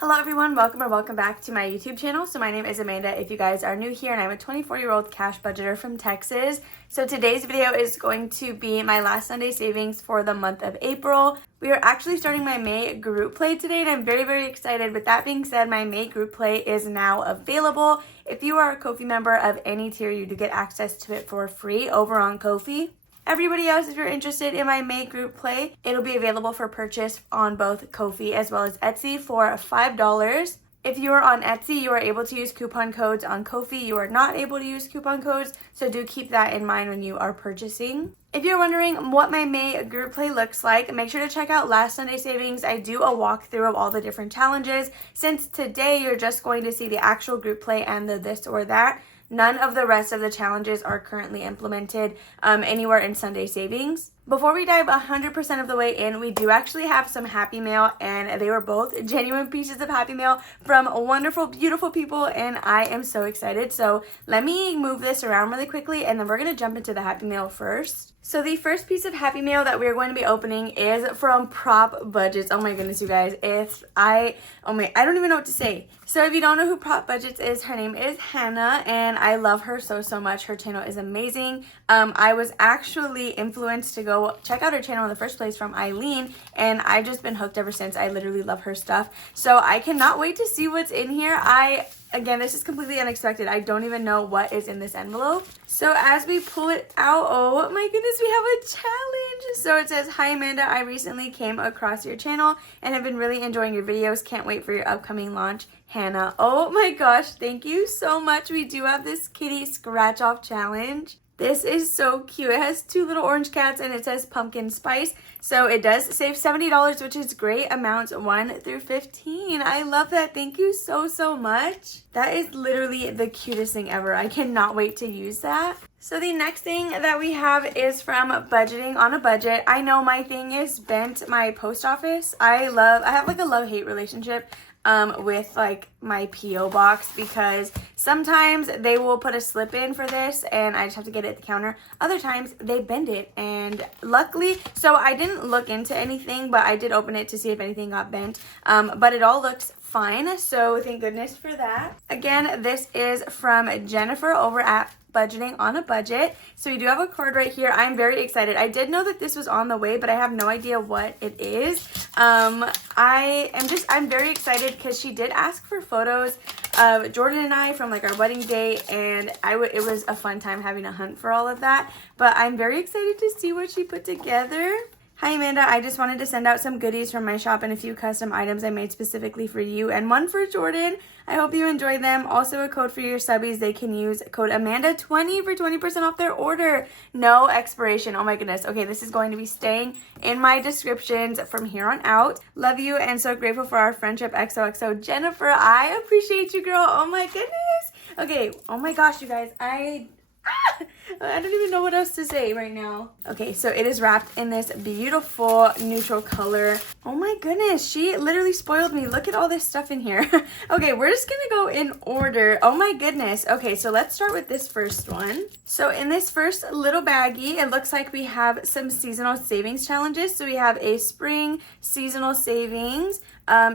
Hello everyone, welcome or welcome back to my YouTube channel. So my name is Amanda if you guys are new here, and I'm a 24-year-old cash budgeter from Texas. So today's video is going to be my last Sunday savings for the month of April. We are actually starting my May group play today, and I'm very excited. With that being said, my May group play is now available. If you are a Ko-fi member of any tier, you do get access to it for free over on Ko-fi. Everybody else, if you're interested in my May group play, it'll be available for purchase on both Ko-fi as well as Etsy for $5. If you are on Etsy, you are able to use coupon codes. On Ko-fi, you are not able to use coupon codes, so do keep that in mind when you are purchasing. If you're wondering what my May group play looks like, make sure to check out last Sunday savings. I do a walkthrough of all the different challenges. Since today you're just going to see the actual group play and the this or that, none of the rest of the challenges are currently implemented anywhere in Sunday savings. Before we dive 100% of the way in, we do actually have some Happy Mail, and they were both genuine pieces of Happy Mail from wonderful, beautiful people, and I am so excited. So let me move this around really quickly, and then we're going to jump into the Happy Mail first. So the first piece of Happy Mail that we're going to be opening is from Prop Budgets. Oh my goodness, you guys. I don't even know what to say. So if you don't know who Prop Budgets is, her name is Hannah, and I love her so much. Her channel is amazing. I was actually influenced to go check out her channel in the first place from Eileen, and I've just been hooked ever since. I literally love her stuff. So I cannot wait to see what's in here. Again, this is completely unexpected. I don't even know what is in this envelope. So as we pull it out, oh my goodness, we have a challenge. So it says, "Hi Amanda, I recently came across your channel and have been really enjoying your videos. Can't wait for your upcoming launch, Hannah." Oh my gosh, thank you so much. We do have this kitty scratch off challenge. This is so cute. It has two little orange cats and it says pumpkin spice. So it does save $70, which is great. Amounts 1 through 15. I love that. Thank you so much. That is literally the cutest thing ever. I cannot wait to use that. So the next thing that we have is from Budgeting on a Budget. I know my thing is bent, my post office. I have like a love-hate relationship with like my P.O. box, because sometimes they will put a slip in for this and I just have to get it at the counter. Other times they bend it, and luckily, so I didn't look into anything, but I did open it to see if anything got bent, but it all looks fine, so thank goodness for that. Again, this is from Jennifer over at Budgeting on a Budget. So we do have a card right here. I'm very excited. I did know that this was on the way, but I have no idea what it is. I'm very excited because she did ask for photos of Jordan and I from like our wedding day, and it was a fun time having to hunt for all of that. But I'm very excited to see what she put together. "Hi Amanda, I just wanted to send out some goodies from my shop and a few custom items I made specifically for you and one for Jordan. I hope you enjoy them. Also a code for your subbies. They can use code Amanda20 for 20% off their order. No expiration." Oh my goodness. Okay, this is going to be staying in my descriptions from here on out. Love you and so grateful for our friendship. XOXO. Jennifer, I appreciate you, girl. Oh my goodness. Okay, oh my gosh, you guys. I don't even know what else to say right now. Okay, so it is wrapped in this beautiful neutral color. Oh my goodness, she literally spoiled me. Look at all this stuff in here. Okay, we're just gonna go in order. Oh my goodness. Okay, so let's start with this first one. So in this first little baggie, it looks like we have some seasonal savings challenges. So we have a spring seasonal savings,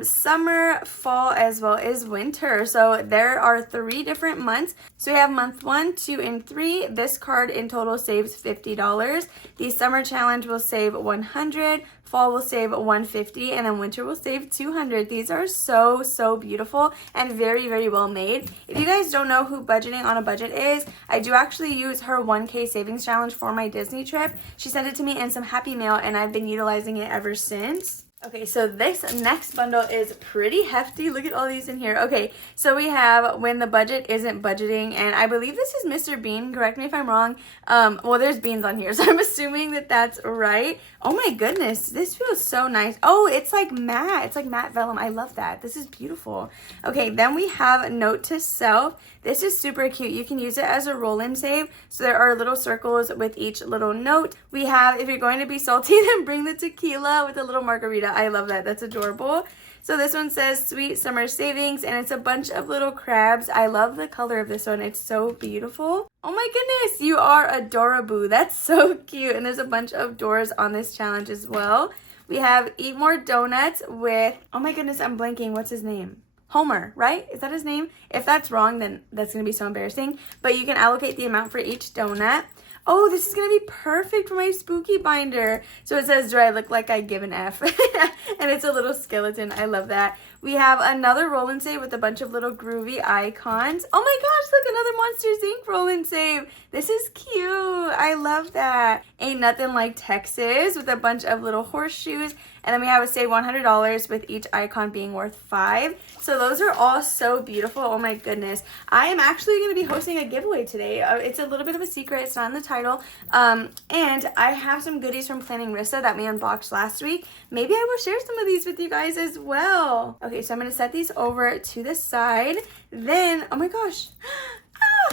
summer, fall, as well as winter. So there are 3 different months. So we have month 1, 2, and 3. This card in total saves $50. The summer challenge will save $100. Fall will save $150, and then winter will save $200. These are so beautiful and very well made. If you guys don't know who Budgeting on a Budget is, I do actually use her 1K savings challenge for my Disney trip. She sent it to me in some Happy Mail, and I've been utilizing it ever since. Okay, so this next bundle is pretty hefty. Look at all these in here. Okay, so we have When the Budget Isn't Budgeting, and I believe this is Mr. Bean. Correct me if I'm wrong. Well, there's beans on here, so I'm assuming that that's right. Oh my goodness, this feels so nice. Oh, it's like matte. It's like matte vellum. I love that. This is beautiful. Okay, then we have Note to Self. This is super cute. You can use it as a roll and save. So there are little circles with each little note. We have, if you're going to be salty, then bring the tequila with a little margarita. I love that. That's adorable. So this one says Sweet Summer Savings, and it's a bunch of little crabs. I love the color of this one. It's so beautiful. Oh my goodness, you are adorable. That's so cute. And there's a bunch of doors on this challenge as well. We have Eat More Donuts with, oh my goodness, I'm blanking. What's his name? Homer, right? Is that his name? If that's wrong, then that's going to be so embarrassing. But you can allocate the amount for each donut. Oh, this is going to be perfect for my spooky binder. So it says, do I look like I give an F? And it's a little skeleton. I love that. We have another roll and save with a bunch of little groovy icons. Oh my gosh, look, another Monsters Inc. roll and save. This is cute. I love that. Ain't Nothing Like Texas with a bunch of little horseshoes. And then we have a save $100 with each icon being worth $5. So those are all so beautiful. Oh my goodness. I am actually going to be hosting a giveaway today. It's a little bit of a secret. It's not in the title. And I have some goodies from Planning Rissa that we unboxed last week. Maybe I will share some of these with you guys as well. Okay, so I'm going to set these over to the side. Then, oh my gosh.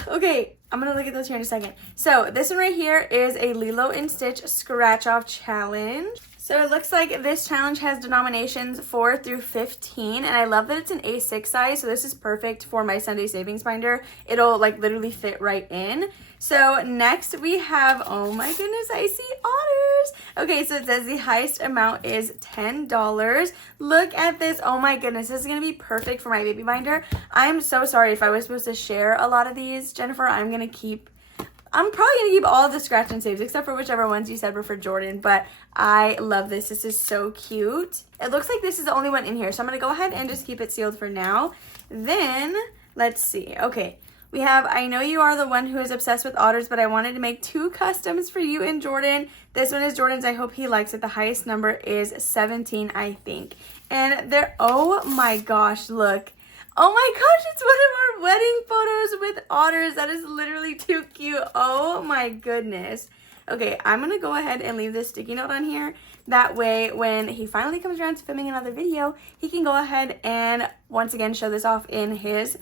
Okay, I'm going to look at those here in a second. So this one right here is a Lilo & Stitch scratch off challenge. So it looks like this challenge has denominations 4 through 15, and I love that it's an A6 size, so this is perfect for my Sunday savings binder. It'll like literally fit right in. So next we have, oh my goodness, I see otters. Okay, so it says the highest amount is $10. Look at this. Oh my goodness, this is going to be perfect for my baby binder. I'm so sorry if I was supposed to share a lot of these, Jennifer. I'm probably going to keep all of the scratch and saves except for whichever ones you said were for Jordan, but I love this. This is so cute. It looks like this is the only one in here, so I'm going to go ahead and just keep it sealed for now. Then, let's see. Okay, we have I Know You Are the One Who Is Obsessed with Otters, but I wanted to make 2 customs for you and Jordan. This one is Jordan's. I hope he likes it. The highest number is 17, I think. And they're, oh my gosh, look. Oh my gosh, it's one of our wedding photos with otters. That is literally too cute. Oh my goodness. Okay, I'm going to go ahead and leave this sticky note on here. That way, when he finally comes around to filming another video, he can go ahead and once again show this off in his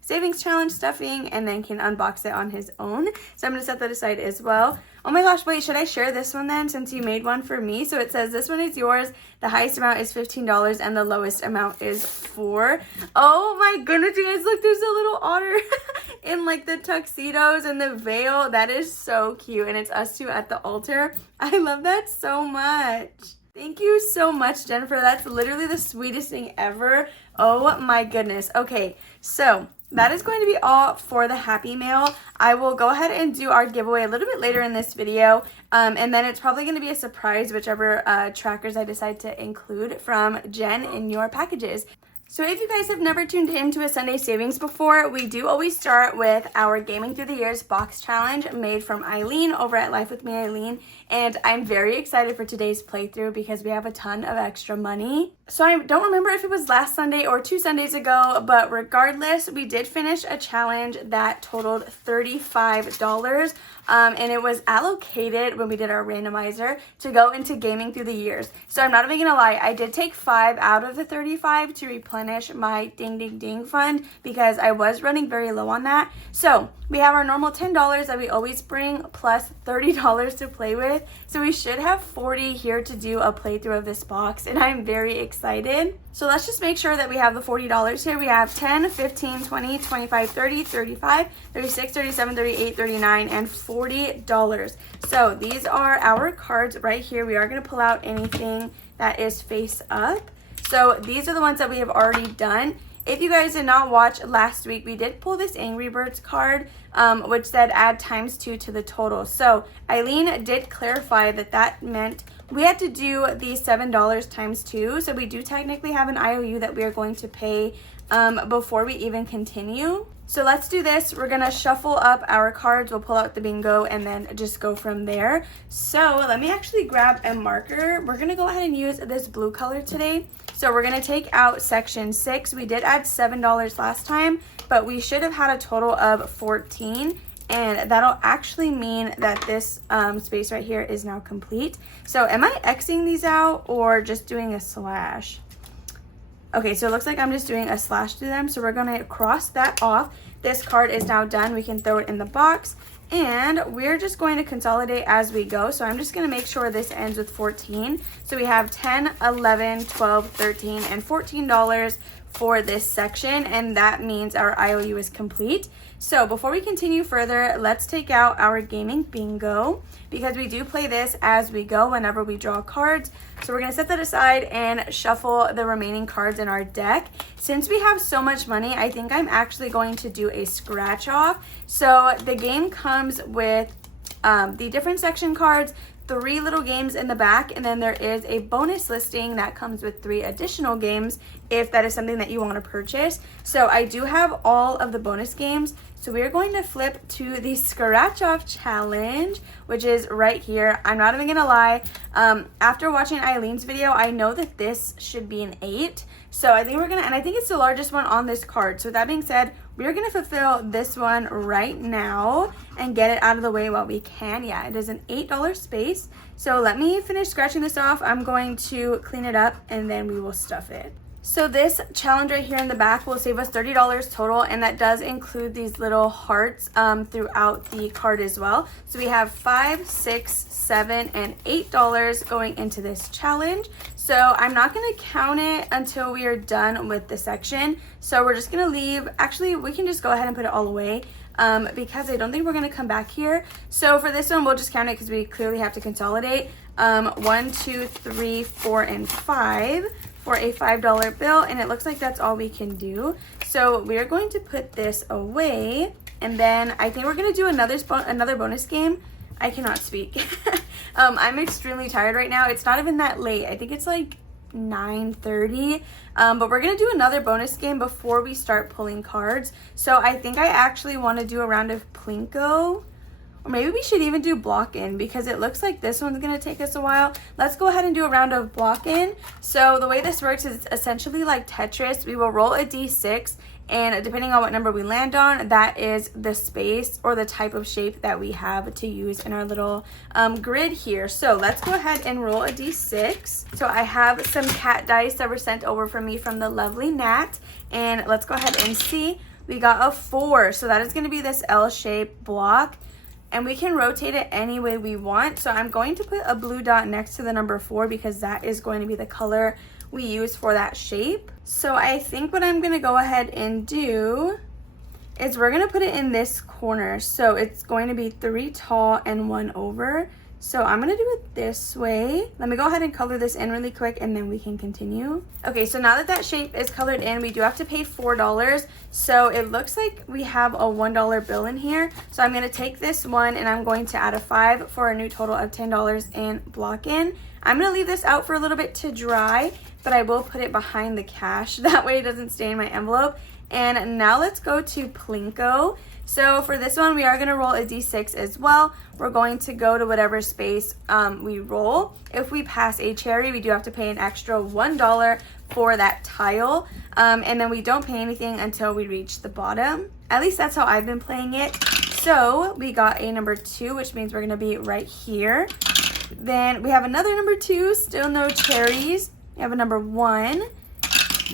savings challenge stuffing and then can unbox it on his own. So I'm going to set that aside as well. Oh my gosh, wait, should I share this one then since you made one for me? So it says this one is yours. The highest amount is $15 and the lowest amount is $4. Oh my goodness, you guys, look, there's a little otter in like the tuxedos and the veil. That is so cute. And it's us two at the altar. I love that so much. Thank you so much, Jennifer. That's literally the sweetest thing ever. Oh my goodness. Okay, so that is going to be all for the Happy Mail. I will go ahead and do our giveaway a little bit later in this video. And then it's probably going to be a surprise, whichever trackers I decide to include from Jen in your packages. So if you guys have never tuned into a Sunday Savings before, we do always start with our Gaming Through the Years box challenge made from Eileen over at Life With Me Eileen. And I'm very excited for today's playthrough because we have a ton of extra money. So I don't remember if it was last Sunday or 2 Sundays ago, but regardless, we did finish a challenge that totaled $35. And it was allocated when we did our randomizer to go into Gaming Through the Years. So I'm not even gonna lie, I did take 5 out of the 35 to replenish my ding ding ding fund because I was running very low on that. So we have our normal $10 that we always bring plus $30 to play with. So we should have $40 here to do a playthrough of this box, and I'm very excited. So let's just make sure that we have the $40 here. We have 10, 15, 20, 25, 30, 35, 36, 37, 38, 39, and $40. So these are our cards right here. We are going to pull out anything that is face up. So these are the ones that we have already done. If you guys did not watch last week, we did pull this Angry Birds card, which said add ×2 to the total. So Eileen did clarify that that meant we had to do the $7 ×2. So we do technically have an IOU that we are going to pay before we even continue. So let's do this. We're going to shuffle up our cards. We'll pull out the bingo and then just go from there. So let me actually grab a marker. We're going to go ahead and use this blue color today. So we're going to take out section 6. We did add $7 last time, but we should have had a total of 14. And that'll actually mean that this space right here is now complete. So am I Xing these out or just doing a slash? Okay, so it looks like I'm just doing a slash through them. So we're going to cross that off. This card is now done. We can throw it in the box. And we're just going to consolidate as we go. So I'm just going to make sure this ends with 14. So we have 10, 11, 12, 13, and $14 for this section, and that means our IOU is complete. So before we continue further, let's take out our gaming bingo, because we do play this as we go whenever we draw cards. So we're going to set that aside and shuffle the remaining cards in our deck. Since we have so much money, I think I'm actually going to do a scratch off. So the game comes with the different section cards, 3 little games in the back, and then there is a bonus listing that comes with 3 additional games if that is something that you want to purchase. So I do have all of the bonus games. So we're going to flip to the scratch off challenge, which is right here. I'm not even gonna lie, after watching Eileen's video, I know that this should be an 8. So I think we're gonna, and I think it's the largest one on this card. So with that being said, we're gonna fulfill this one right now and get it out of the way while we can. Yeah, it is an $8 space. So let me finish scratching this off. I'm going to clean it up and then we will stuff it. So this challenge right here in the back will save us $30 total, and that does include these little hearts throughout the card as well. So we have $5, $6, $7, and $8 going into this challenge. So I'm not going to count it until we are done with the section. So we're just going to leave, actually we can just go ahead and put it all away because I don't think we're going to come back here. So for this one, we'll just count it because we clearly have to consolidate. 1, 2, 3, 4, and 5. For a $5 bill, and it looks like that's all we can do. So we're going to put this away, and then I think we're going to do another bonus game. I cannot speak. I'm extremely tired right now. It's not even that late. I think it's like 9:30, but we're going to do another bonus game before we start pulling cards. So I think I actually want to do a round of Plinko. Or maybe we should even do block in, because it looks like this one's gonna take us a while. Let's go ahead and do a round of block in. So the way this works is essentially like Tetris. We will roll a D6, and depending on what number we land on, that is the space or the type of shape that we have to use in our little grid here. So let's go ahead and roll a D6. So I have some cat dice that were sent over from me from the lovely Nat, and let's go ahead and see. We got a 4, so that is gonna be this L-shaped block. And we can rotate it any way we want. So I'm going to put a blue dot next to the number 4 because that is going to be the color we use for that shape. So I think what I'm gonna go ahead and do is we're gonna put it in this corner. So it's going to be 3 tall and 1 over. So I'm gonna do it this way. Let me go ahead and color this in really quick and then we can continue. Okay, so now that that shape is colored in, we do have to pay $4. So it looks like we have a $1 bill in here. So I'm gonna take this one and I'm going to add a 5 for a new total of $10 and block in. I'm gonna leave this out for a little bit to dry, but I will put it behind the cash. That way it doesn't stay in my envelope. And now let's go to Plinko. So for this one, we are going to roll a D6 as well. We're going to go to whatever space we roll. If we pass a cherry, we do have to pay an extra $1 for that tile. And then we don't pay anything until we reach the bottom. At least that's how I've been playing it. So we got a number 2, which means we're going to be right here. Then we have another number 2, still no cherries. We have a number 1.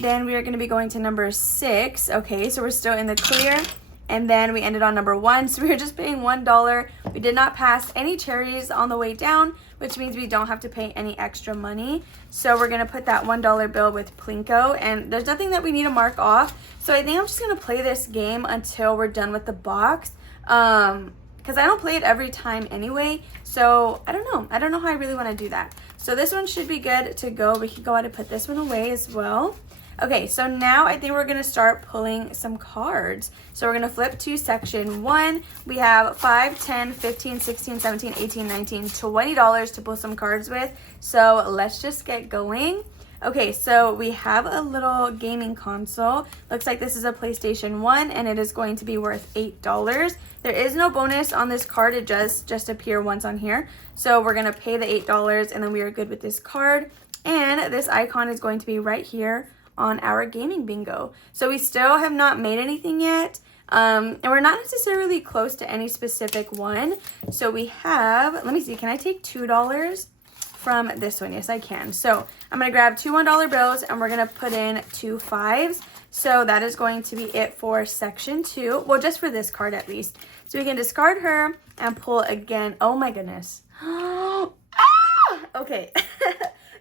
Then we are going to be going to number 6. Okay, so we're still in the clear. And then we ended on number 1, so we were just paying $1. We did not pass any cherries on the way down, which means we don't have to pay any extra money. So we're gonna put that $1 bill with Plinko, and there's nothing that we need to mark off. So I think I'm just gonna play this game until we're done with the box, because I don't play it every time anyway. So I don't know how I really wanna do that. So this one should be good to go. We can go ahead and put this one away as well. Okay, so now I think we're gonna start pulling some cards. So we're gonna flip to section 1. We have $5, $10, $15, $16, $17, $18, $19, $20 to pull some cards with. So let's just get going. Okay, so we have a little gaming console. Looks like this is a PlayStation 1 and it is going to be worth $8. There is no bonus on this card. It does just appear once on here. So we're gonna pay the $8 and then we are good with this card. And this icon is going to be right here on our gaming bingo. So we still have not made anything yet. And we're not necessarily close to any specific one. So we have, let me see, can I take $2 from this one? Yes, I can. So I'm gonna grab 2 $1 bills and we're gonna put in 2 5s. So that is going to be it for section 2. Well, just for this card at least. So we can discard her and pull again. Oh my goodness. Ah! Okay.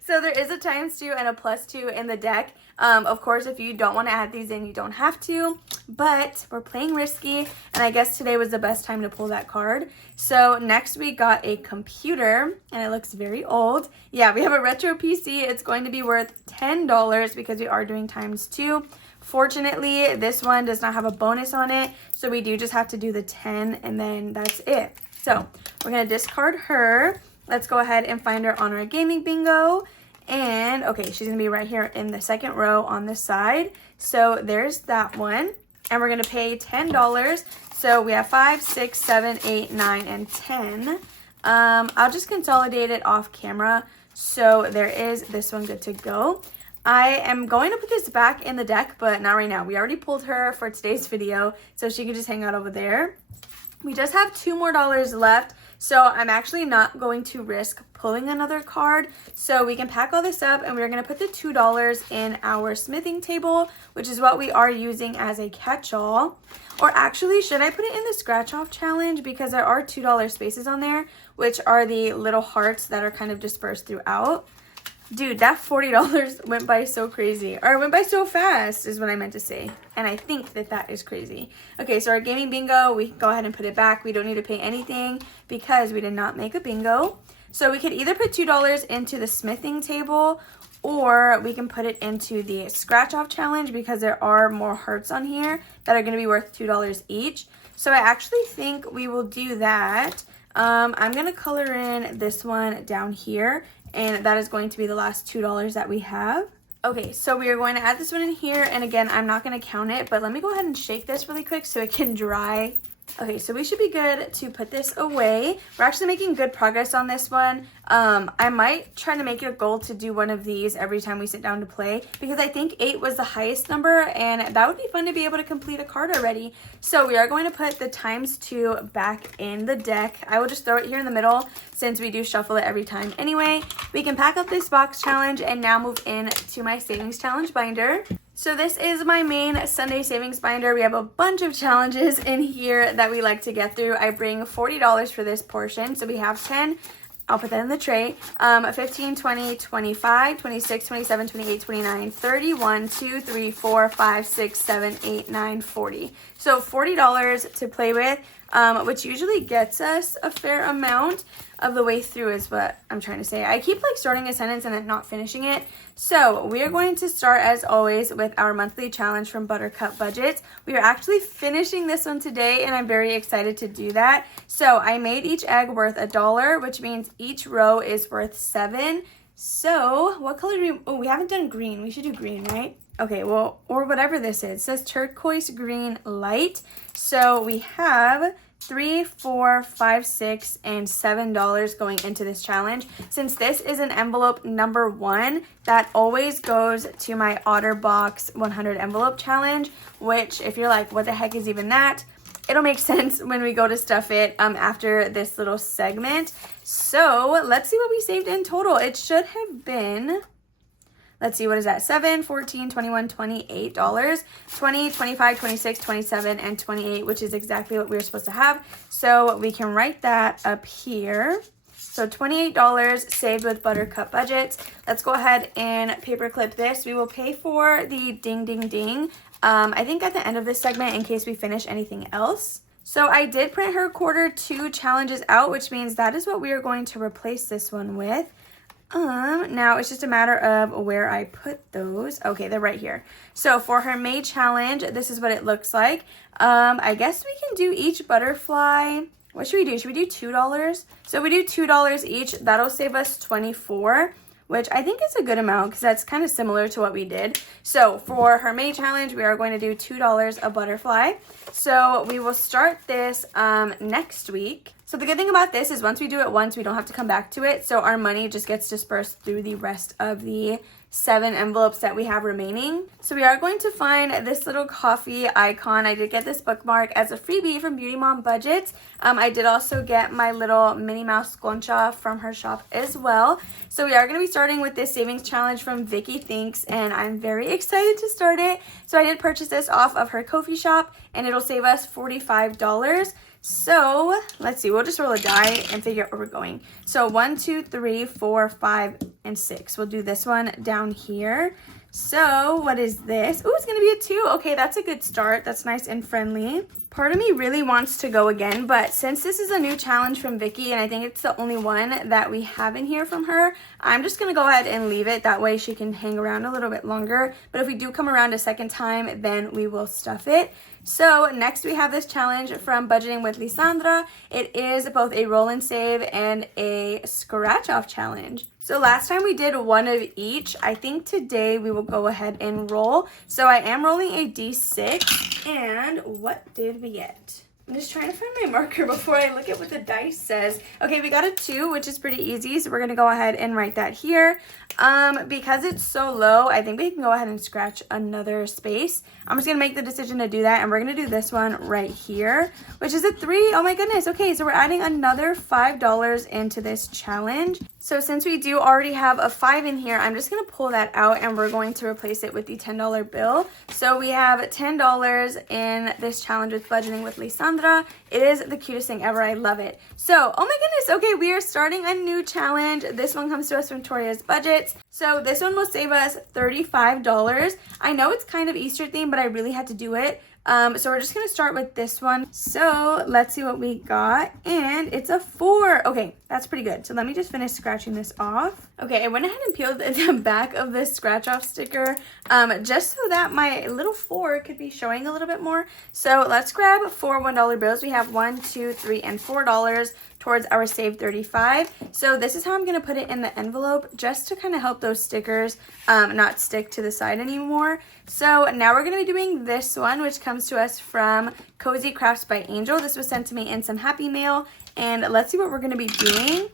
So there is a ×2 and a +2 in the deck. Of course, if you don't want to add these in, you don't have to, but we're playing risky, and I guess today was the best time to pull that card. So next we got a computer, and it looks very old. Yeah, we have a retro PC. It's going to be worth $10 because we are doing ×2. Fortunately, this one does not have a bonus on it, so we do just have to do the 10, and then that's it. So we're going to discard her. Let's go ahead and find her on our gaming bingo. And okay, she's gonna be right here in the second row on the side. So there's that one. And we're gonna pay $10. So we have 5, 6, 7, 8, 9, and 10. I'll just consolidate it off camera. So there is this one good to go. I am going to put this back in the deck, but not right now. We already pulled her for today's video, so she can just hang out over there. We just have $2 more left. So I'm actually not going to risk pulling another card. So we can pack all this up, and we're going to put the $2 in our smithing table, which is what we are using as a catch-all. Or actually, should I put it in the scratch-off challenge? Because there are $2 spaces on there, which are the little hearts that are kind of dispersed throughout. Dude, that $40 went by so crazy. Or it went by so fast is what I meant to say. And I think that that is crazy. Okay, so our gaming bingo, we can go ahead and put it back. We don't need to pay anything because we did not make a bingo. So we could either put $2 into the smithing table, or we can put it into the scratch-off challenge because there are more hearts on here that are going to be worth $2 each. So I actually think we will do that. I'm going to color in this one down here, and that is going to be the last $2 that we have. Okay, so we are going to add this one in here, and again, I'm not going to count it, but let me go ahead and shake this really quick so it can dry. Okay, so we should be good to put this away. We're actually making good progress on this one. I might try to make it a goal to do one of these every time we sit down to play, because I think 8 was the highest number, and that would be fun to be able to complete a card already. So we are going to put the ×2 back in the deck. I will just throw it here in the middle since we do shuffle it every time anyway. We can pack up this box challenge and now move in to my savings challenge binder. So this is my main Sunday savings binder. We have a bunch of challenges in here that we like to get through. I bring $40 for this portion. So we have 10. I'll put that in the tray. 15, 20, 25, 26, 27, 28, 29, 30, 1, 2, 3, 4, 5, 6, 7, 8, 9, 40. So $40 to play with, which usually gets us a fair amount of the way through is what I'm trying to say. I keep like starting a sentence and then not finishing it. So we are going to start as always with our monthly challenge from Buttercup Budgets. We are actually finishing this one today, and I'm very excited to do that. So I made each egg worth $1, which means each row is worth 7. So what color do we, oh, we haven't done green. We should do green, right? Okay, well, or whatever this is. It says turquoise green light. So we have $3, $4, $5, $6, and $7 going into this challenge. Since this is an envelope number 1, that always goes to my OtterBox 100 envelope challenge, which if you're like, what the heck is even that? It'll make sense when we go to stuff it after this little segment. So let's see what we saved in total. It should have been, let's see, what is that? 7, 14, 21, $28, 20, 25, 26, 27, and 28, which is exactly what we were supposed to have. So we can write that up here. So $28 saved with Buttercup Budgets. Let's go ahead and paperclip this. We will pay for the ding, ding, ding. I think at the end of this segment in case we finish anything else. So I did print her Q2 challenges out, which means that is what we are going to replace this one with. Now it's just a matter of where I put those. Okay, they're right here. So for her May challenge, this is what it looks like. I guess we can do each butterfly. What should we do? Should we do $2? So we do $2 each. That'll save us $24, which I think is a good amount because that's kind of similar to what we did. So for her May challenge, we are going to do $2 a butterfly. So we will start this next week. So the good thing about this is once we do it once, we don't have to come back to it. So our money just gets dispersed through the rest of the 7 envelopes that we have remaining. So we are going to find this little coffee icon. I did get this bookmark as a freebie from Beauty Mom Budgets. I did also get my little Minnie Mouse concha from her shop as well. So we are going to be starting with this savings challenge from Vicky Thinks, and I'm very excited to start it. So I did purchase this off of her Ko-fi shop, and it'll save us $45. So let's see, we'll just roll a die and figure out where we're going. So 1, 2, 3, 4, 5, and 6. We'll do this one down here. So what is this? Oh, it's gonna be a 2. Okay, that's a good start. That's nice and friendly. Part of me really wants to go again, but since this is a new challenge from Vicky, and I think it's the only one that we have in here from her, I'm just gonna go ahead and leave it. That way she can hang around a little bit longer. But if we do come around a second time, then we will stuff it. So next we have this challenge from Budgeting with Lisandra. It is both a roll and save and a scratch off challenge. So last time we did one of each. I think today we will go ahead and roll. So I am rolling a D6, and what did we get? I'm just trying to find my marker before I look at what the dice says. Okay, we got a 2, which is pretty easy. So we're gonna go ahead and write that here. Because it's so low, I think we can go ahead and scratch another space. I'm just gonna make the decision to do that, and we're gonna do this one right here, which is a 3. Oh my goodness. Okay, so we're adding another $5 into this challenge. So since we do already have a 5 in here, I'm just gonna pull that out and we're going to replace it with the $10 bill. So we have $10 in this challenge with Budgeting with Lisandra. It is the cutest thing ever. I love it. So, oh my goodness. Okay, we are starting a new challenge. This one comes to us from Toria's Budgets. So this one will save us $35. I know it's kind of Easter themed, but I really had to do it. So we're just going to start with this one. So let's see what we got. And it's a 4. Okay, that's pretty good. So let me just finish scratching this off. Okay, I went ahead and peeled the back of this scratch off sticker just so that my little 4 could be showing a little bit more. So let's grab 4 $1 bills. We have 1, 2, 3, and $4 towards our save 35. So this is how I'm going to put it in the envelope just to kind of help those stickers not stick to the side anymore. So now we're going to be doing this one, which comes to us from Cozy Crafts by Angel. This was sent to me in some Happy Mail, and let's see what we're going to be doing.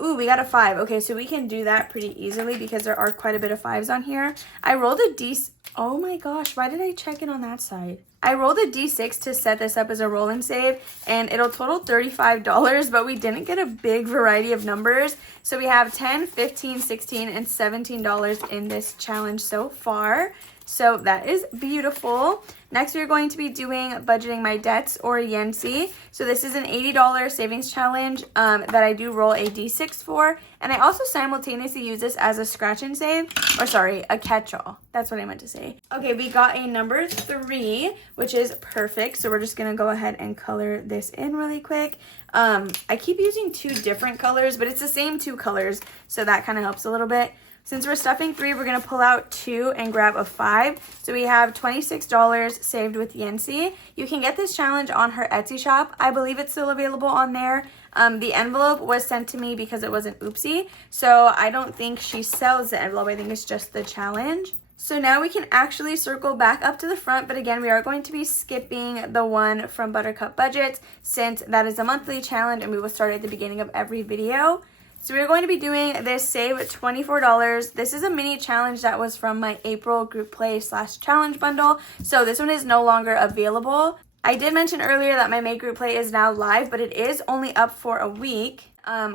Ooh, we got a 5. Okay, so we can do that pretty easily because there are quite a bit of 5s on here. I rolled a D. Oh my gosh, why did I check it on that side? I rolled a D6 to set this up as a roll and save, and it'll total $35, but we didn't get a big variety of numbers. So we have $10, $15, $16, and $17 in this challenge so far. So that is beautiful. Next, we're going to be doing Budgeting My Debts, or Yancy. So this is an $80 savings challenge that I do roll a D6 for. And I also simultaneously use this as a scratch and save, or sorry, a catch-all. That's what I meant to say. Okay, we got a number 3, which is perfect. So we're just gonna go ahead and color this in really quick. I keep using 2 different colors, but it's the same 2 colors. So that kind of helps a little bit. Since we're stuffing 3, we're going to pull out 2 and grab a 5. So we have $26 saved with Yancy. You can get this challenge on her Etsy shop. I believe it's still available on there. The envelope was sent to me because it was an oopsie. So I don't think she sells the envelope. I think it's just the challenge. So now we can actually circle back up to the front, but again, we are going to be skipping the one from Buttercup Budgets since that is a monthly challenge and we will start at the beginning of every video. So we're going to be doing this save $24. This is a mini challenge that was from my April group play / challenge bundle. So this one is no longer available. I did mention earlier that my May group play is now live, but it is only up for a week.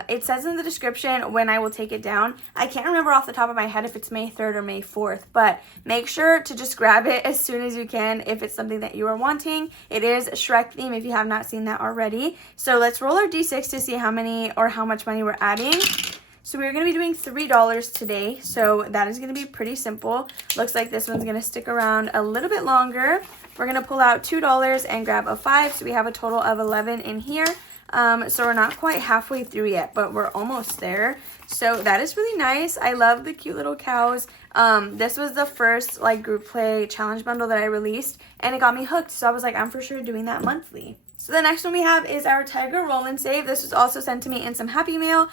It says in the description when I will take it down. I can't remember off the top of my head if it's May 3rd or May 4th, but make sure to just grab it as soon as you can if it's something that you are wanting. It is Shrek theme if you have not seen that already. So let's roll our D6 to see how many or how much money we're adding. So we're going to be doing $3 today, so that is going to be pretty simple. Looks like this one's going to stick around a little bit longer. We're going to pull out $2 and grab a 5, so we have a total of 11 in here. So we're not quite halfway through yet, but we're almost there. So that is really nice. I love the cute little cows. This was the first group play challenge bundle that I released, and it got me hooked. So I was like, I'm for sure doing that monthly. So the next one we have is our Tiger Roll and Save. This was also sent to me in some Happy Mail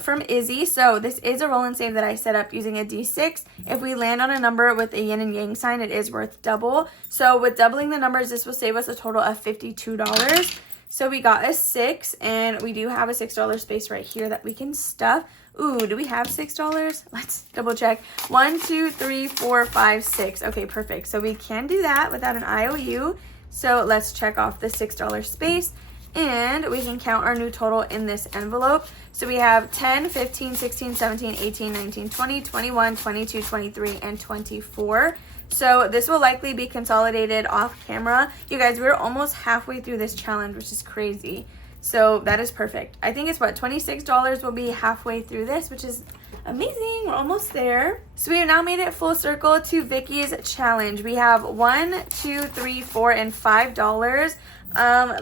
from Izzy. So this is a roll and save that I set up using a D6. If we land on a number with a yin and yang sign, it is worth double. So with doubling the numbers, this will save us a total of $52. So we got a 6, and we do have a $6 space right here that we can stuff. Ooh, do we have $6? Let's double check. 1, 2, 3, 4, 5, 6. Okay, perfect. So we can do that without an IOU. So let's check off the $6 space, and we can count our new total in this envelope. So we have 10, 15, 16, 17, 18, 19, 20, 21, 22, 23, and 24. So this will likely be consolidated off camera. You guys, we're almost halfway through this challenge, which is crazy. So that is perfect. I think it's what, $26 will be halfway through this, which is amazing. We're almost there. So we have now made it full circle to Vicky's challenge. We have $1, $2, $3, $4, and $5.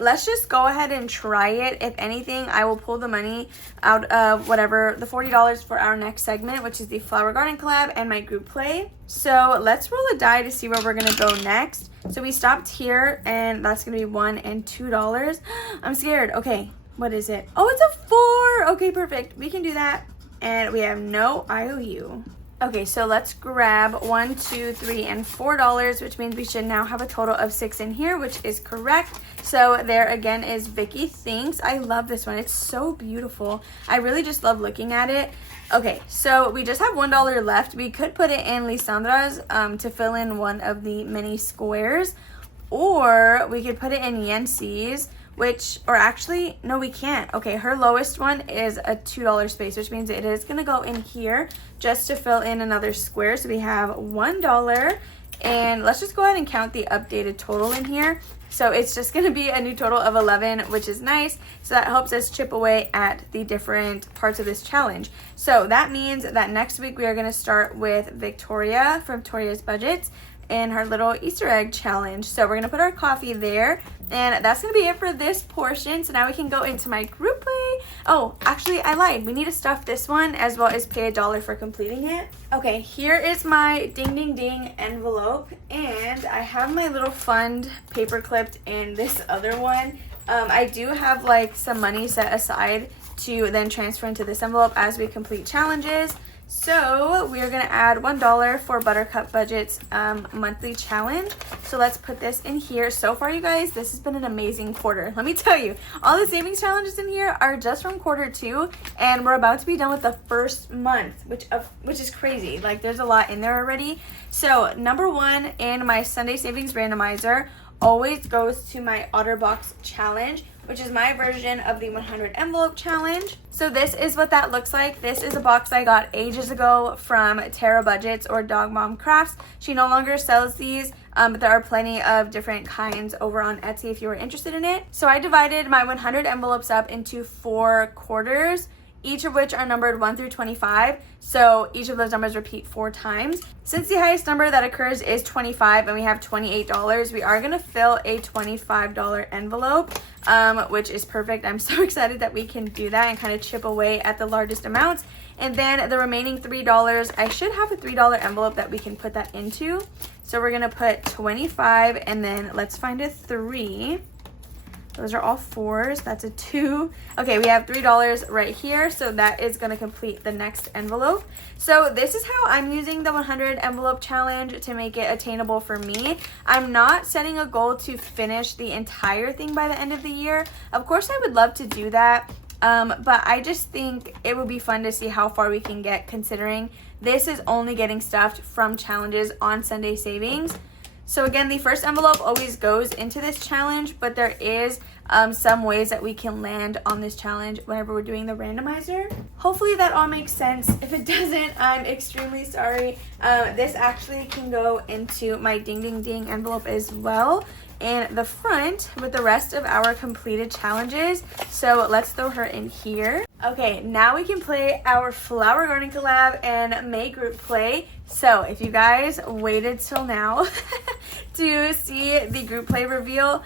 Let's just go ahead and try it. If anything, I will pull the money out of whatever, the $40 for our next segment, which is the flower garden collab and my group play. So let's roll a die to see where we're gonna go next. So we stopped here, and that's gonna be $1 and $2. I'm scared. Okay, what is it? Oh, it's a 4. Okay, perfect. We can do that. And we have no IOU. Okay, so let's grab $1, $2, $3, and $4, which means we should now have a total of 6 in here, which is correct. So there again is Vicky Thinks. I love this one. It's so beautiful. I really just love looking at it. Okay, so we just have $1 left. We could put it in Lisandra's to fill in one of the mini squares, or we could put it in Yancy's, which, or actually, no, we can't. Okay, her lowest one is a $2 space, which means it is gonna go in here just to fill in another square. So we have $1, and let's just go ahead and count the updated total in here. So it's just gonna be a new total of 11, which is nice. So that helps us chip away at the different parts of this challenge. So that means that next week we are gonna start with Victoria from Victoria's Budgets and her little Easter egg challenge. So we're gonna put our coffee there, and that's gonna be it for this portion. So now we can go into my group play. Oh, actually I lied. We need to stuff this one as well as pay $1 for completing it. Okay, here is my ding ding ding envelope, and I have my little fund paper clipped in this other one. I do have like some money set aside to then transfer into this envelope as we complete challenges. So we are going to add $1 for Buttercup Budget's monthly challenge. So let's put this in here. So far, you guys, this has been an amazing quarter. Let me tell you, all the savings challenges in here are just from quarter 2, and we're about to be done with the first month, which is crazy. Like, there's a lot in there already. So number 1 in my Sunday Savings Randomizer always goes to my OtterBox challenge, which is my version of the 100 envelope challenge. So this is what that looks like. This is a box I got ages ago from Tara Budgets or Dog Mom Crafts. She no longer sells these, but there are plenty of different kinds over on Etsy if you were interested in it. So I divided my 100 envelopes up into 4 quarters, each of which are numbered 1 through 25. So each of those numbers repeat 4 times. Since the highest number that occurs is 25 and we have $28, we are gonna fill a $25 envelope, which is perfect. I'm so excited that we can do that and kind of chip away at the largest amounts. And then the remaining $3, I should have a $3 envelope that we can put that into. So we're gonna put 25, and then let's find a 3. Those are all 4s. That's a 2. Okay, we have $3 right here, so that is going to complete the next envelope. So this is how I'm using the 100 envelope challenge to make it attainable for me. I'm not setting a goal to finish the entire thing by the end of the year. Of course, I would love to do that, but I just think it would be fun to see how far we can get, considering this is only getting stuffed from challenges on Sunday Savings. So again, the first envelope always goes into this challenge, but there is some ways that we can land on this challenge whenever we're doing the randomizer. Hopefully that all makes sense. If it doesn't, I'm extremely sorry. This actually can go into my ding ding ding envelope as well, and the front with the rest of our completed challenges. So let's throw her in here. Okay, now we can play our flower garden collab and May group play. So if you guys waited till now to see the group play reveal,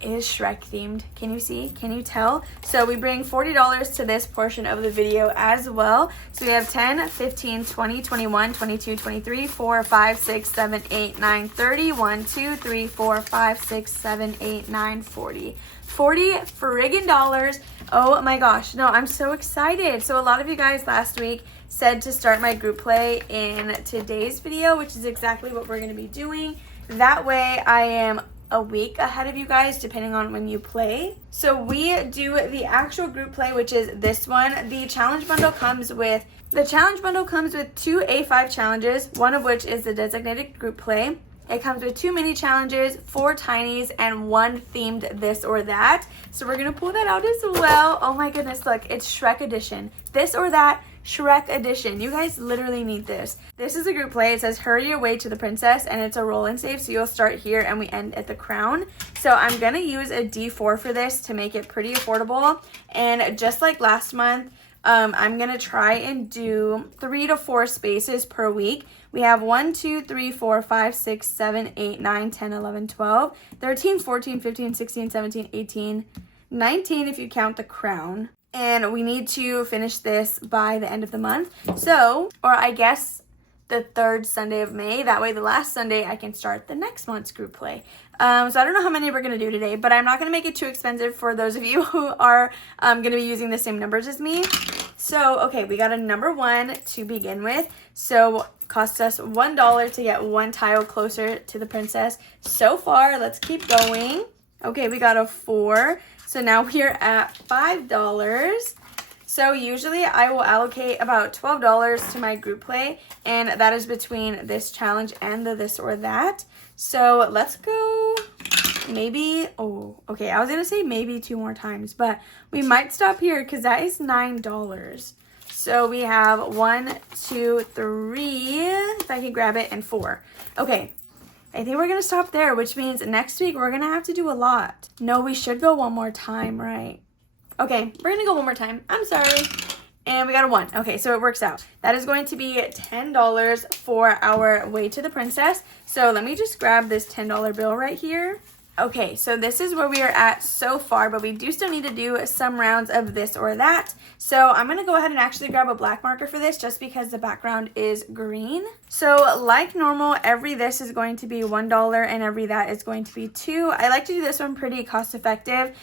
it is Shrek themed. Can you see? Can you tell? So we bring $40 to this portion of the video as well. So we have 10, 15, 20, 21, 22, 23, 4, 5, 6, 7, 8, 9, 30, 1, 2, 3, 4, 5, 6, 7, 8, 9, 40. 40 friggin' dollars. Oh my gosh. No, I'm so excited. So a lot of you guys last week said to start my group play in today's video, which is exactly what we're going to be doing. That way I am a week ahead of you guys, depending on when you play. So we do the actual group play, which is this one. The challenge bundle comes with 2 A5 challenges, one of which is the designated group play. It comes with 2 mini challenges, 4 tinies, and 1 themed this or that. So we're gonna pull that out as well. Oh my goodness, look, it's Shrek edition. This or that Shrek edition. You guys literally need this. This is a group play. It says hurry your way to the princess, and it's a roll and save. So you'll start here and we end at the crown. So I'm going to use a D4 for this to make it pretty affordable. And just like last month, I'm going to try and do 3 to 4 spaces per week. We have 1, 2, 3, 4, 5, 6, 7, 8, 9, 10, 11, 12, 13, 14, 15, 16, 17, 18, 19 if you count the crown. And we need to finish this by the end of the month. So, or I guess the 3rd Sunday of May. That way the last Sunday I can start the next month's group play. So I don't know how many we're going to do today, but I'm not going to make it too expensive for those of you who are going to be using the same numbers as me. So, okay, we got a number 1 to begin with. So, costs us $1 to get 1 tile closer to the princess. So far, let's keep going. Okay, we got a 4. So now we're at $5. So usually I will allocate about $12 to my group play, and that is between this challenge and the this or that. So let's go maybe, oh, okay, I was going to say maybe 2 more times, but we might stop here because that is $9. So we have 1, 2, 3, if I can grab it, and 4. Okay, I think we're going to stop there, which means next week we're going to have to do a lot. No, we should go one more time, right? Okay, we're going to go one more time. I'm sorry. And we got a 1. Okay, so it works out. That is going to be $10 for our way to the princess. So let me just grab this $10 bill right here. Okay, so this is where we are at so far, but we do still need to do some rounds of this or that. So I'm going to go ahead and actually grab a black marker for this just because the background is green. So like normal, every this is going to be $1 and every that is going to be $2. I like to do this one pretty cost effective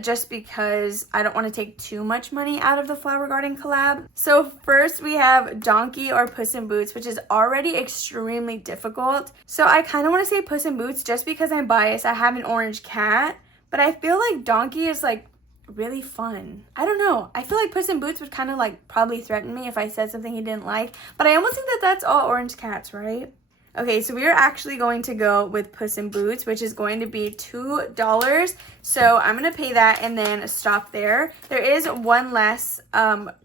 just because I don't want to take too much money out of the Flower Garden collab. So first we have Donkey or Puss in Boots, which is already extremely difficult. So I kind of want to say Puss in Boots just because I'm biased. I have an orange cat, but I feel like Donkey is like really fun. I don't know. I feel like Puss in Boots would kind of like probably threaten me if I said something he didn't like, but I almost think that that's all orange cats, right? Okay, so we are actually going to go with Puss in Boots, which is going to be $2. So I'm going to pay that and then stop there. There is one less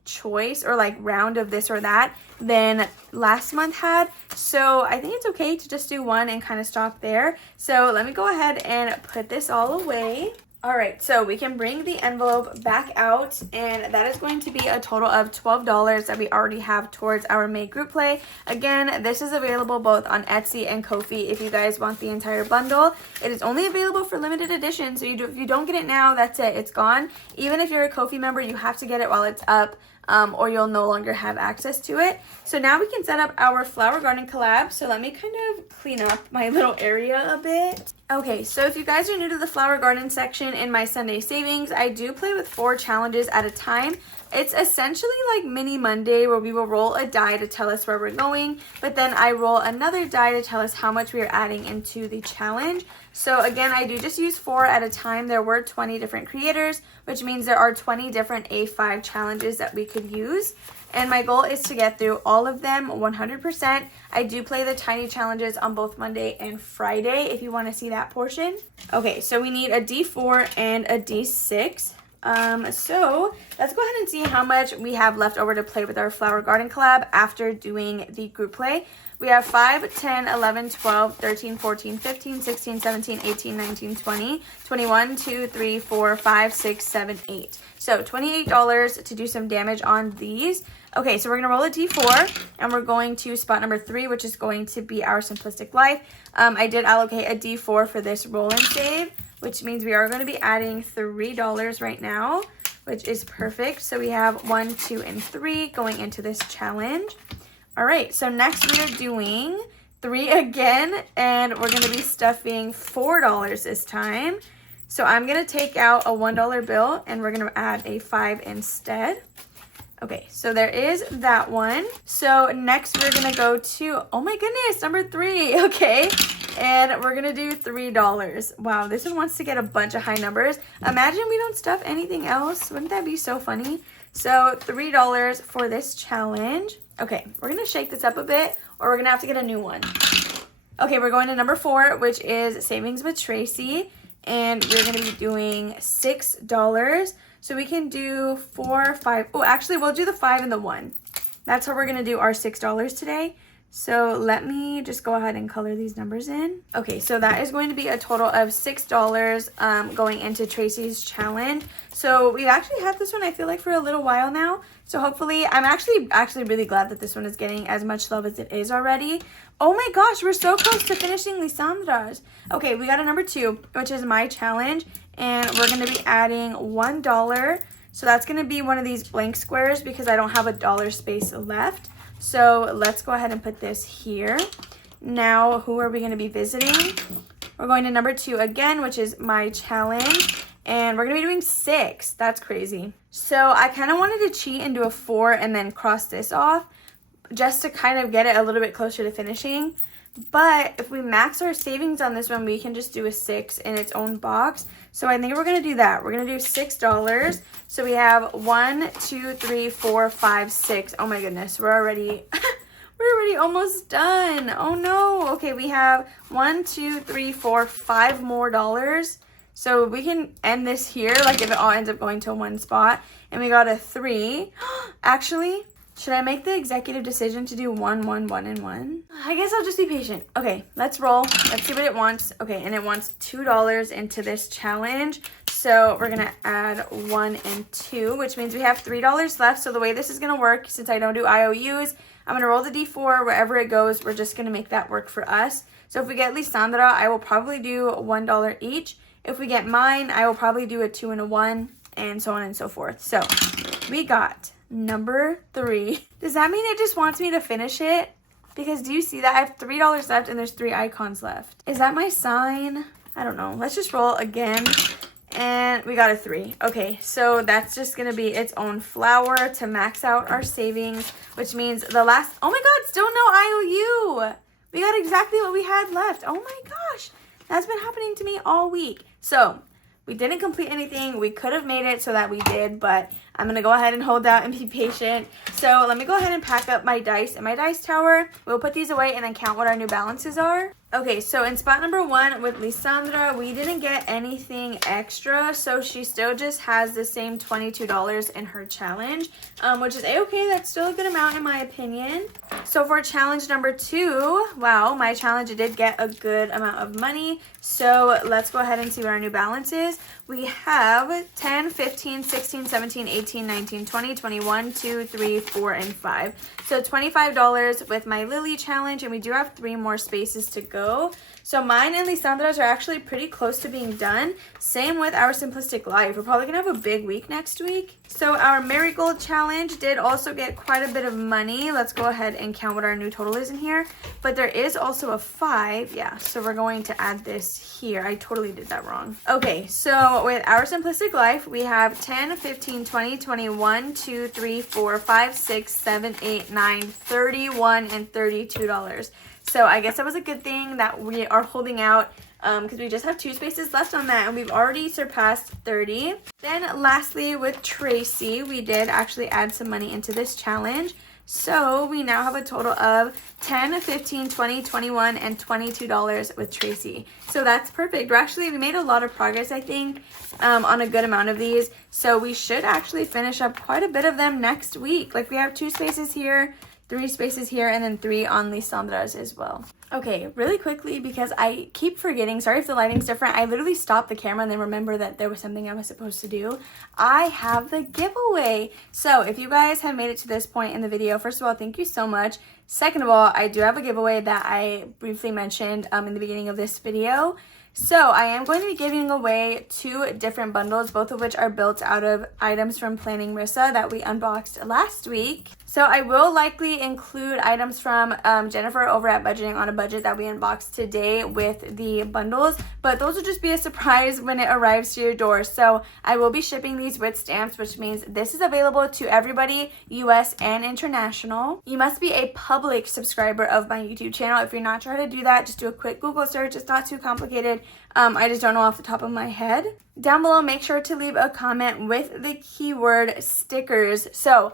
choice or like round of this or that than last month had. So I think it's okay to just do one and kind of stop there. So let me go ahead and put this all away. All right, so we can bring the envelope back out, and that is going to be a total of $12 that we already have towards our May group play. Again, this is available both on Etsy and Ko-fi if you guys want the entire bundle. It is only available for limited edition, so if you don't get it now, that's it. It's gone. Even if you're a Ko-fi member, you have to get it while it's up. Or you'll no longer have access to it. So now we can set up our Flower Garden collab. So let me kind of clean up my little area a bit. Okay, so if you guys are new to the Flower Garden section in my Sunday savings, I do play with 4 challenges at a time. It's essentially like Mini Monday where we will roll a die to tell us where we're going, but then I roll another die to tell us how much we are adding into the challenge. So again, I do just use 4 at a time. There were 20 different creators, which means there are 20 different A5 challenges that we could use. And my goal is to get through all of them 100%. I do play the tiny challenges on both Monday and Friday if you want to see that portion. Okay, so we need a D4 and a D6. So let's go ahead and see how much we have left over to play with our Flower Garden collab after doing the group play. We have 5, 10, 11, 12, 13, 14, 15, 16, 17, 18, 19, 20, 21, 2, 3, 4, 5, 6, 7, 8. So $28 to do some damage on these. Okay, so we're going to roll a D4 and we're going to spot number 3, which is going to be our Simplistic Life. I did allocate a D4 for this roll and save, which means we are going to be adding $3 right now, which is perfect. So we have 1, 2, and 3 going into this challenge. All right, so next we are doing 3 again, and we're going to be stuffing $4 this time. So I'm going to take out a $1 bill, and we're going to add a 5 instead. Okay, so there is that one. So next we're going to go to, oh my goodness, number 3. Okay, and we're going to do $3. Wow, this one wants to get a bunch of high numbers. Imagine we don't stuff anything else. Wouldn't that be so funny? So $3 for this challenge. Okay, we're going to shake this up a bit, or we're going to have to get a new one. Okay, we're going to number 4, which is Savings with Tracy, and we're going to be doing $6. So we can do 4, 5. Oh, actually, we'll do the 5 and the 1. that's how we're gonna do our $6 today. So let me just go ahead and color these numbers in. Okay, so that is going to be a total of $6 going into Tracy's challenge. So we've actually had this one, I feel like, for a little while now. So hopefully, I'm actually really glad that this one is getting as much love as it is already. Oh my gosh, we're so close to finishing Lisandra's. Okay, we got a number 2, which is my challenge. And we're gonna be adding $1. So that's gonna be one of these blank squares because I don't have a dollar space left. So let's go ahead and put this here. Now, who are we going to be visiting? We're going to number 2 again, which is my challenge. And we're going to be doing 6. That's crazy. So I kind of wanted to cheat and do a 4 and then cross this off just to kind of get it a little bit closer to finishing. But if we max our savings on this one, we can just do a 6 in its own box. So I think we're going to do that. We're going to do $6. So we have 1, 2, 3, 4, 5, 6. Oh my goodness, we're already almost done. Oh no. Okay, we have 1, 2, 3, 4, 5 more dollars. So we can end this here, like if it all ends up going to one spot. And we got a 3. Actually, should I make the executive decision to do 1, 1, 1, and 1? I guess I'll just be patient. Okay, let's roll. Let's see what it wants. Okay, and it wants $2 into this challenge. So we're gonna add 1 and 2, which means we have $3 left. So the way this is gonna work, since I don't do IOUs, I'm gonna roll the D4. Wherever it goes, we're just gonna make that work for us. So if we get Lisandra, I will probably do $1 each. If we get mine, I will probably do a 2 and a 1, and so on and so forth. So we got number 3. Does that mean it just wants me to finish it? Because do you see that? I have $3 left and there's 3 icons left. Is that my sign? I don't know. Let's just roll again. And we got a 3. Okay, so that's just going to be its own flower to max out our savings, which means the last, oh my God, still no IOU. We got exactly what we had left. Oh my gosh, that's been happening to me all week. So we didn't complete anything. We could have made it so that we did, but I'm going to go ahead and hold out and be patient. So let me go ahead and pack up my dice in my dice tower. We'll put these away and then count what our new balances are. Okay, so in spot number 1 with Lisandra, we didn't get anything extra, so she still just has the same $22 in her challenge, which is a-okay. That's still a good amount in my opinion. So for challenge number 2, wow, my challenge did get a good amount of money. So let's go ahead and see what our new balance is. We have 10, 15, 16, 17, 18, 19, 20, 21, 2, 3, 4, and 5. So $25 with my Lily challenge, and we do have 3 more spaces to go. So mine and Lisandra's are actually pretty close to being done. Same with our Simplistic Life. We're probably going to have a big week next week. So our Marigold challenge did also get quite a bit of money. Let's go ahead and count what our new total is in here. But there is also a 5. Yeah, so we're going to add this here. I totally did that wrong. Okay, so with our Simplistic Life, we have 10, 15, 20, 21, 2, 3, 4, 5, 6, 7, 8, 9, 31, and $32. So I guess that was a good thing that we are holding out because we just have 2 spaces left on that, and we've already surpassed 30. Then lastly with Tracy, we did actually add some money into this challenge. So we now have a total of 10, 15, 20, 21, and $22 with Tracy. So that's perfect. We made a lot of progress, I think, on a good amount of these. So we should actually finish up quite a bit of them next week. Like we have 2 spaces here, 3 spaces here, and then 3 on Lisandra's as well. Okay, really quickly, because I keep forgetting, sorry if the lighting's different, I literally stopped the camera and then remember that there was something I was supposed to do. I have the giveaway. So if you guys have made it to this point in the video, first of all, thank you so much. Second of all, I do have a giveaway that I briefly mentioned in the beginning of this video. So I am going to be giving away 2 different bundles, both of which are built out of items from Planning Rissa that we unboxed last week. So I will likely include items from Jennifer over at Budgeting on a Budget that we unboxed today with the bundles, but those will just be a surprise when it arrives to your door. So I will be shipping these with stamps, which means this is available to everybody, US and international. You must be a public subscriber of my YouTube channel. If you're not sure how to do that, just do a quick Google search. It's not too complicated. I just don't know off the top of my head. Down below, make sure to leave a comment with the keyword stickers. So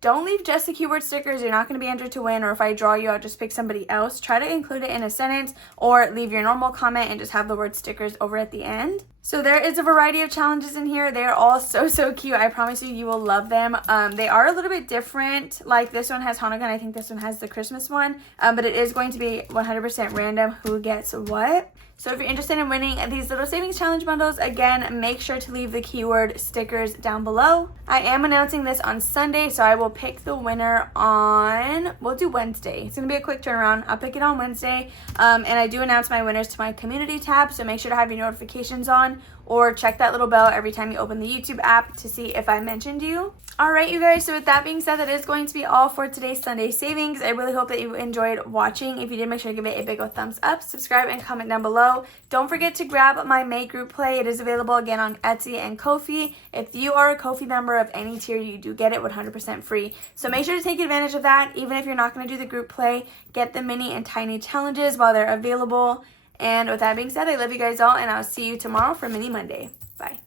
Don't leave just the keyword stickers. You're not going to be entered to win, or if I draw you out, just pick somebody else. Try to include it in a sentence or leave your normal comment and just have the word stickers over at the end. So there is a variety of challenges in here. They are all so cute. I promise you, you will love them. They are a little bit different. Like this one has Hanukkah and I think this one has the Christmas one. But it is going to be 100% random who gets what. So if you're interested in winning these little savings challenge bundles, again, make sure to leave the keyword stickers down below. I am announcing this on Sunday, so I will pick the winner on, we'll do Wednesday. It's gonna be a quick turnaround. I'll pick it on Wednesday. And I do announce my winners to my community tab, so make sure to have your notifications on or check that little bell every time you open the YouTube app to see if I mentioned you. All right, you guys, so with that being said, that is going to be all for today's Sunday savings. I really hope that you enjoyed watching. If you did, make sure to give it a big old thumbs up, subscribe, and comment down below. Don't forget to grab my May group play. It is available again on Etsy and Ko-fi. If you are a Ko-fi member of any tier, you do get it 100% free. So make sure to take advantage of that. Even if you're not going to do the group play, get the mini and tiny challenges while they're available. And with that being said, I love you guys all, and I'll see you tomorrow for Mini Monday. Bye.